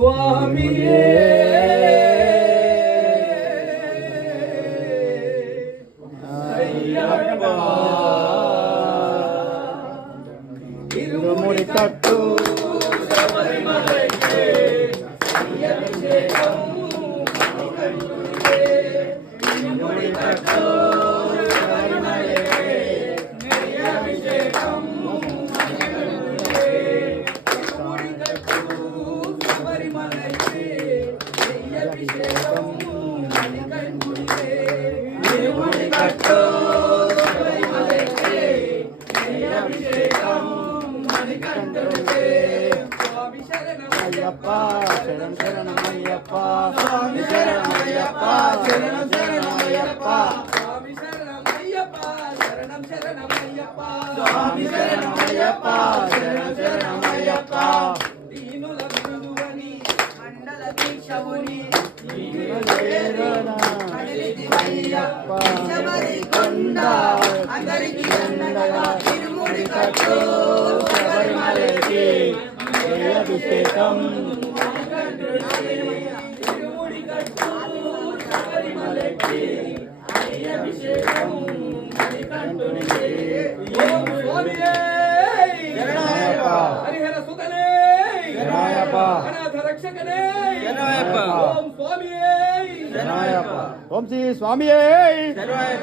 స్వామియే అయ్యప్ప ఇరుముడి కట్టు శబరిమలైకే అభిషేకం ఇరుముడి కట్టు శబరిమలైకే అభిషేకం ఇరుముడి కట్టు శబరిమలైకే అభిషేకం మణికంఠుడికే ఇరుముడి కట్టు శబరిమలైకే అభిషేకం మణికంఠుడికే స్వామి శరణమయ్యప్ప శరణం శరణమయ్యప్ప స్వామి శరణమయ్యప్ప శరణం శరణమయ్యప్ప స్వామి శరణమయ్యప్ప శరణం శరణమయ్యప్ప స్వామి శరణమయ్యప్ప శరణం శరణమయ్యప్ప దీనుల వినువని మండల దీక్షవుని అయ్యప్ప శబరి కొండ అందరికి అండగా ఇరుముడి కట్టు శబరిమలైకి అభిషేకం ఇరుముడి కట్టు శబరిమలైకి అభిషేకం మణికంఠునికే ఓం స్వామియే శరణమయ్యప్ప హరిహర సుతనే శరణమయ్యప్ప అనాథ రక్షకనే శరణమయ్యప్ప ఓం స్వామియే శరణమయ్యప్ప ఓం శ్రీ స్వామియే శరణమయ్యప్ప